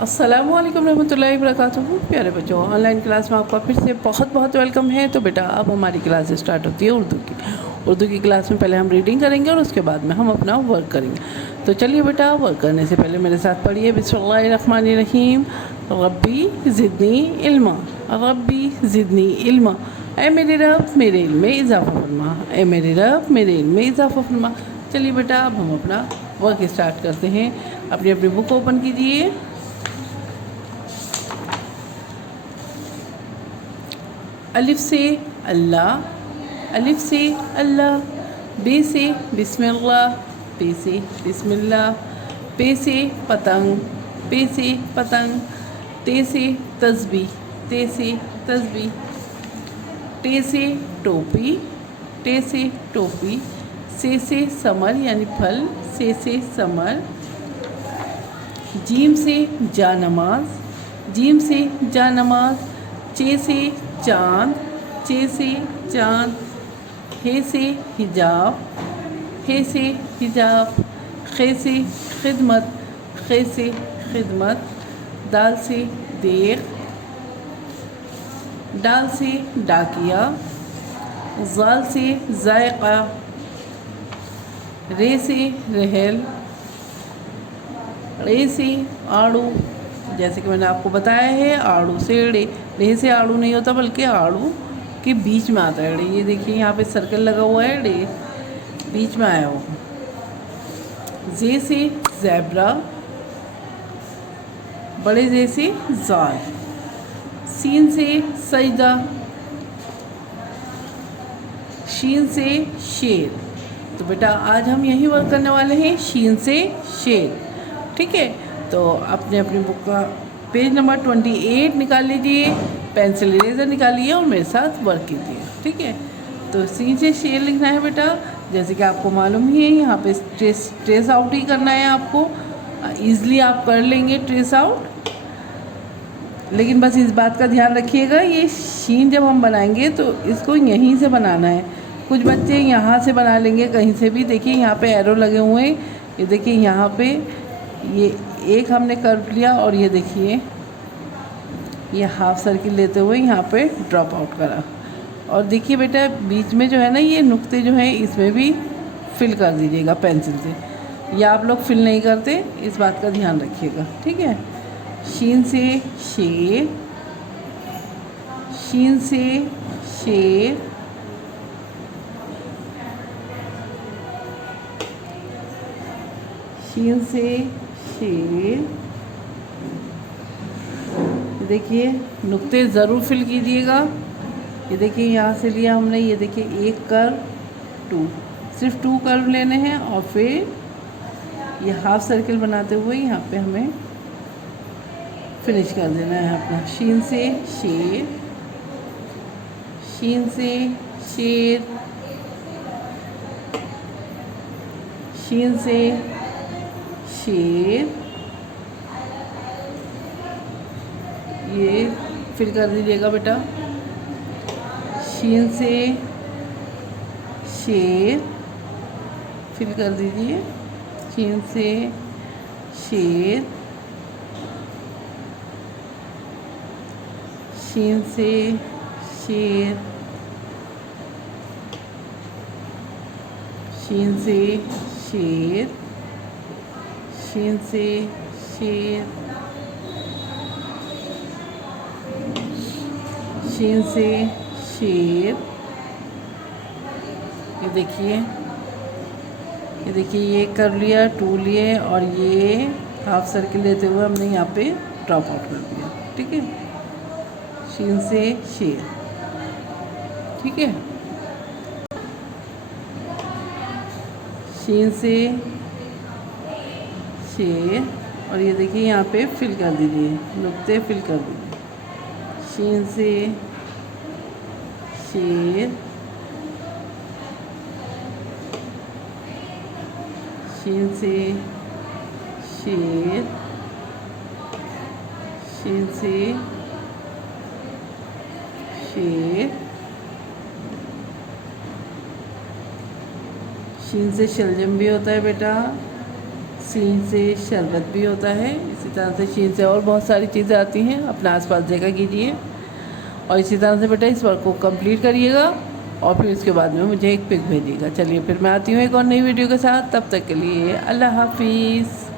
अस्सलामुअलैकुम रहमतुल्लाहि वबरकातुहू। प्यारे बच्चों, ऑनलाइन क्लास में आपका फिर से बहुत बहुत वेलकम है। तो बेटा अब हमारी क्लास स्टार्ट होती है उर्दू की क्लास में पहले हम रीडिंग करेंगे और उसके बाद में हम अपना वर्क करेंगे। तो चलिए बेटा, वर्क करने से पहले मेरे साथ पढ़िए बिस्मिल्लाहिर्रहमानिर्रहीम। रब्बी ज़िदनी इल्मा, रब्बी ज़िदनी इल्मा। ऐ मेरे रब मेरे इल्म में इजाफ़ा फरमा, ऐ मेरे रब मेरे इल्म में इजाफ़ा फरमा। चलिए बेटा, अब हम अपना वर्क स्टार्ट करते हैं। अपनी अपनी बुक ओपन कीजिए। अलिफ से अल्लाह, अलिफ से अल्लाह। बे से बिस्मिल्लाह, पे से बिस्मिल्लाह। पे से पतंग, पे से पतंग। ते से तस्बीह, ते से तस्बीह। टे से टोपी, टे से टोपी। से समर यानी फल, से समर। जीम से जानमाज, जीम से जानमाज। चे से चाँद, चे से चाँद। हे से हिजाब, हे से हिजाब। खे से खिदमत, खे से खिदमत। दाल से देग, डाल से डाकिया। ज़ाल से जायक़ा। रे से रहल, रे से आड़ू। जैसे कि मैंने आपको बताया है, आड़ू से रे। रे से आड़ू नहीं होता बल्कि आड़ू के बीच में आता है रे। ये देखिए यहाँ पे सर्कल लगा हुआ है, रे बीच में आया हुआ। जे से ज़ेब्रा, बड़े जे से ज़ाल। सीन से सजदा, शीन से शेर। तो बेटा आज हम यही वर्क करने वाले हैं, शीन से शेर। ठीक है, तो अपने अपनी बुक का पेज नंबर 28 निकाल लीजिए, पेंसिल इरेजर निकालिए और मेरे साथ वर्क कीजिए। ठीक है, तो सी से शेर लिखना है बेटा। जैसे कि आपको मालूम ही है, यहाँ पे ट्रेस आउट ही करना है आपको। ईज़िली आप कर लेंगे ट्रेस आउट, लेकिन बस इस बात का ध्यान रखिएगा, ये शीन जब हम बनाएंगे तो इसको यहीं से बनाना है। कुछ बच्चे यहाँ से बना लेंगे, कहीं से भी। देखिए यहाँ पे एरो लगे हुए हैं, ये देखिए यहाँ पे ये एक हमने कर लिया और ये देखिए ये हाफ सर्किल लेते हुए यहाँ पे ड्रॉप आउट करा। और देखिए बेटा बीच में जो है ना, ये नुक्ते जो हैं इसमें भी फिल कर दीजिएगा पेंसिल से। या आप लोग फिल नहीं करते, इस बात का ध्यान रखिएगा। ठीक है, शीन से शेर, शीन से शेर। शीन से शेर। देखिए नुक्ते ज़रूर फिल कीजिएगा। ये देखिए यहाँ से लिया हमने, ये देखिए एक कर्व, टू, सिर्फ 2 कर्व लेने हैं और फिर ये हाफ सर्किल बनाते हुए यहाँ पे हमें फिनिश कर देना है अपना। शीन से शेर, शीन से शेर। शीन से शेर, ये फिल कर दीजिएगा बेटा। शीन से शेर, फिल कर दीजिए। शीन से शेर, शीन से शेर। शीन से शेर, शीन से शेर। शीन से शेर। ये देखिए, ये देखिए ये कर लिया, 2 लिए और ये हाफ सर्किल लेते हुए हमने यहाँ पे ड्रॉप आउट कर दिया। ठीक है, शीन से शेर। ठीक है, शीन से शेर और ये देखिए यहाँ पे फिल कर दीजिए, नुक्ते फिल कर दीजिए। शीन से शेर, शीन से शेर, शीन से शेर। शीन से शलजम भी होता है बेटा, शीन से शरबत भी होता है, इसी तरह से शीन से और बहुत सारी चीज़ें आती हैं। अपना आसपास देखा कीजिए और इसी तरह से बेटा इस वर्क को कंप्लीट करिएगा और फिर उसके बाद में मुझे एक पिक भेजिएगा। चलिए फिर मैं आती हूँ एक और नई वीडियो के साथ, तब तक के लिए अल्लाह हाफिज़।